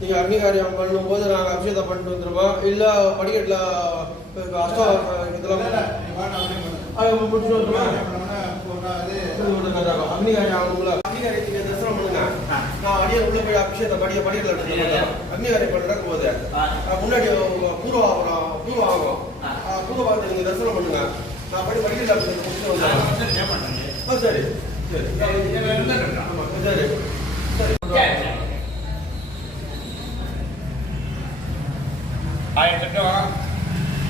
நீங்க அக்னிகாரியம் பண்ணும்போது நாங்க அபிஷேகம் பண்ணிட்டு வந்துருவோம். இல்ல படிக்கட்டுல அக்னிகாரியம் அவங்கள அக்னிகாரியத்துக்கு தரிசனம் பண்ணுங்க. நான் அடியை உள்ள போய் அபிஷேகம் படிக்கல அக்னிகாரியம் நடக்கும் போது முன்னாடி பூர்வாகம் பூர்வாகத்தை நீங்க தரிசனம் பண்ணுங்க. நான் படிக்கல அபிஷேகம் முடிச்சுட்டு வந்தேன். சரி சரி சரி.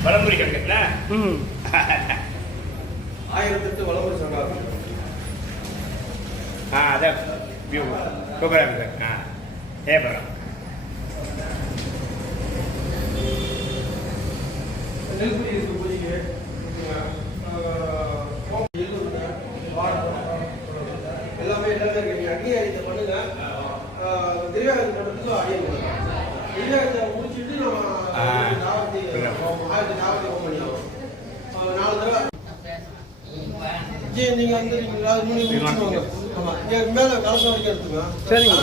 வளமுறை கணக்குல 1008 வளமுறை சொன்னாங்க. அதான் சூப்பராக இருக்கு சார். ஏப்பறம் நெல்புரி இருக்கு பூஜைக்கு. எல்லாமே இருக்கு. அக்னிகாரியத்தை பண்ணுங்க. திவ்யாகத்தை பண்ணுறதுக்கு அடியம் பண்ணுங்க. திவ்யாகத்தை முடிச்சுட்டு நம்ம நீங்க வந்து மேல கலசம் வரைக்கும் எடுத்துங்க. சரிங்க.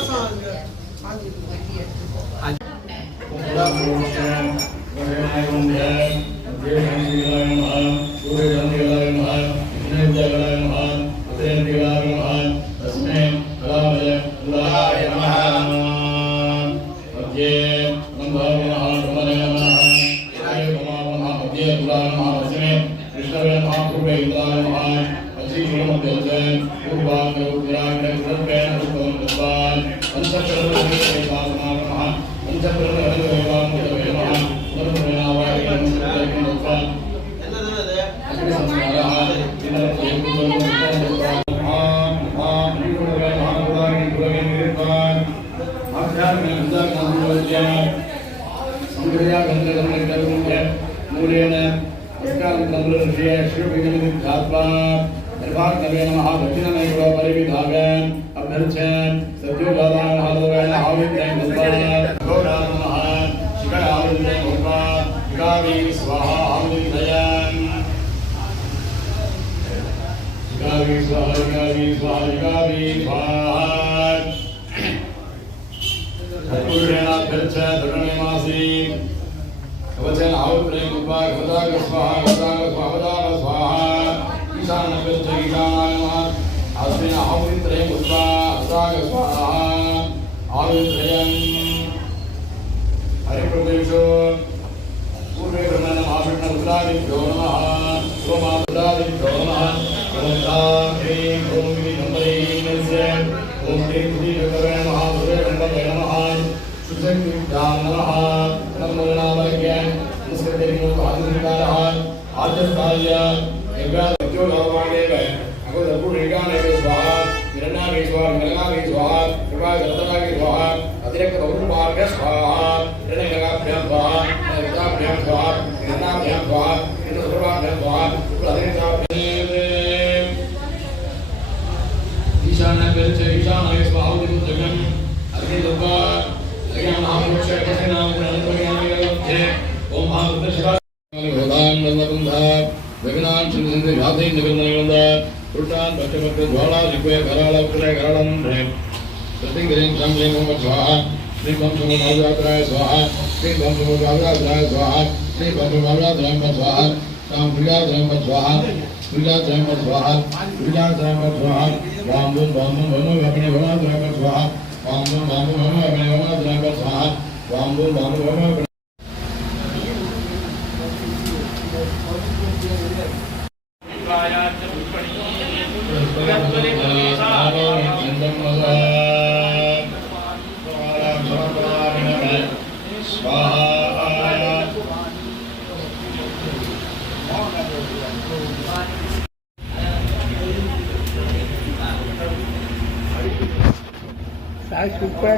Super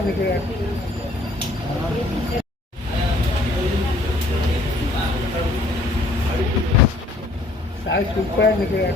₹60 निकले.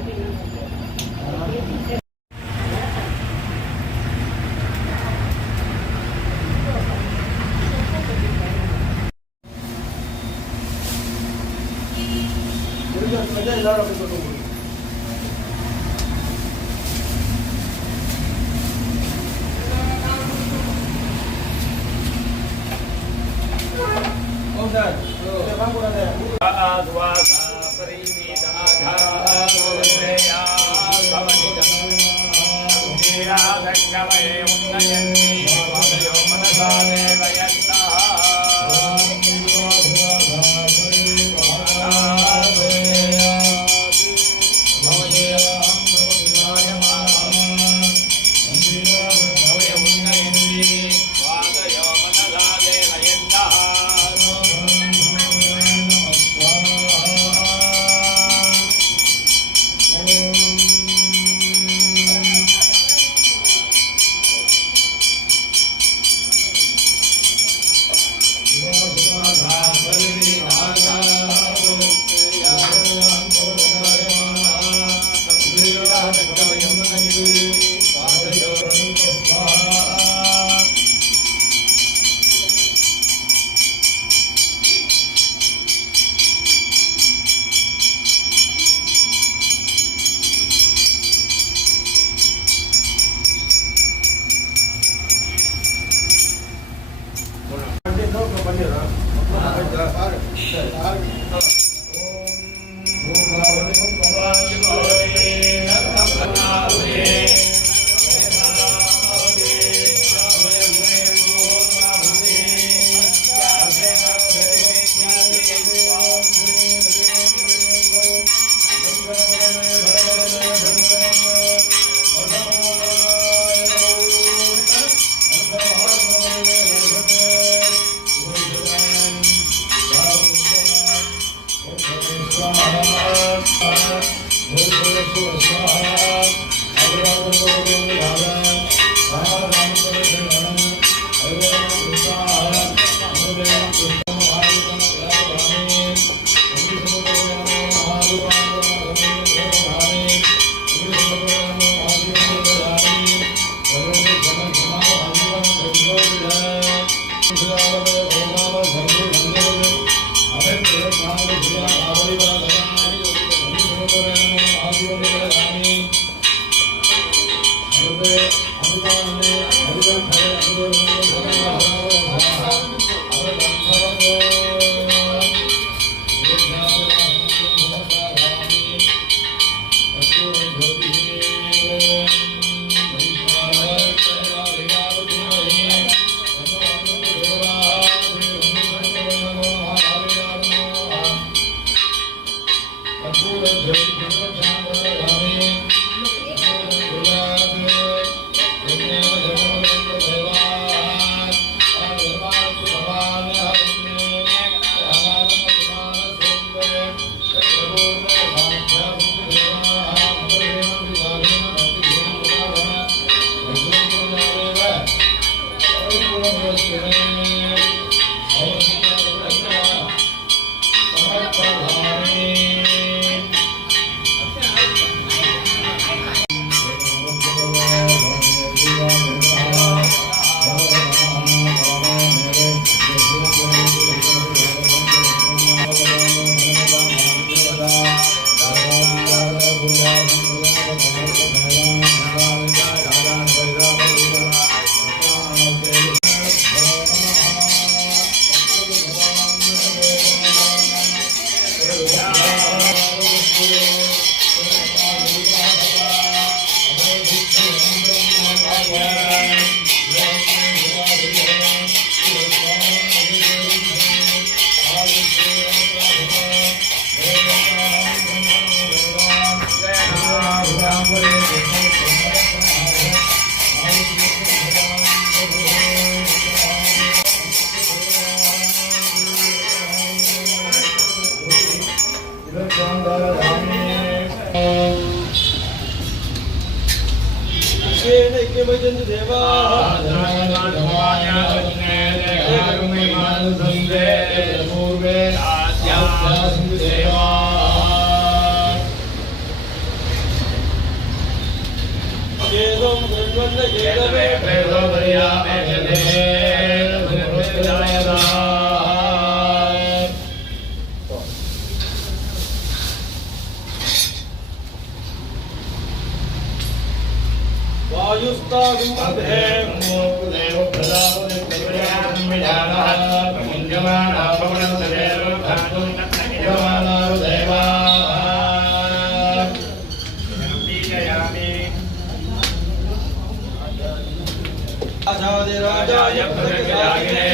राजाय प्रजयागिने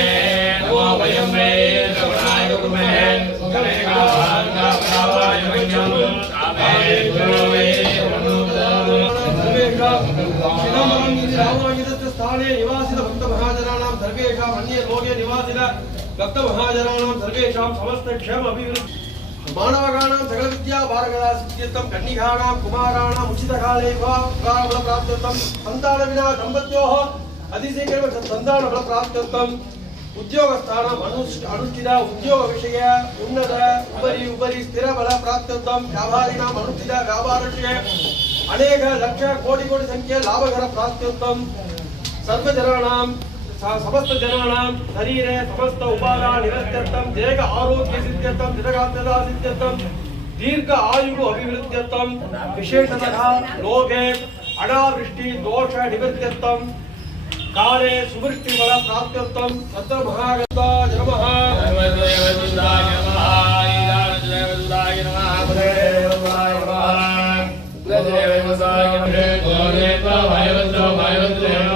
नमो वयं मे श्रवणाय गुरुमहे कनेकाभागाय वैद्यं आमे गुरुवे स्थाने निवासित भक्त महाजनानां सर्वेषाम् अन्ये लोके निवासित भक्त महाजनानां सर्वेषां समस्त क्षेम अभिवृद्धि मानवगानां सकल विद्या भारगदा सिद्ध्यर्थं कन्निकानां कुमाराणाम् उचितकाले विवाहफल प्राप्त्यर्थं सन्तान विना दम्पत्योः अतिशीघ्रमेव सन्तान फल प्राप्त्यर्थम् उद्योगस्थानम् अनुष्ठित उद्योग विषय उन्नत उपरि स्थिर फल प्राप्त्यर्थं व्यापारिणाम् अनुष्ठित व्यापारविषये अनेक लक्ष कोटि संख्ये लाभकर प्राप्त्यर्थं सर्वजनानां समस्त जनानां शरीरे समस्त उपादान निरत्यर्थं देह आरोग्य सिद्ध्यर्थं दीर्घायुः सिद्ध्यर्थं दीर्घ आयुः अभिवृद्ध्यर्थं विशेषतः लोके अनावृष्टि दोष निवृत्त्यर्थं काले सुवृष्टि फल प्राप्त्यर्थं तत्र महागताय नमः देवदेवाय नमः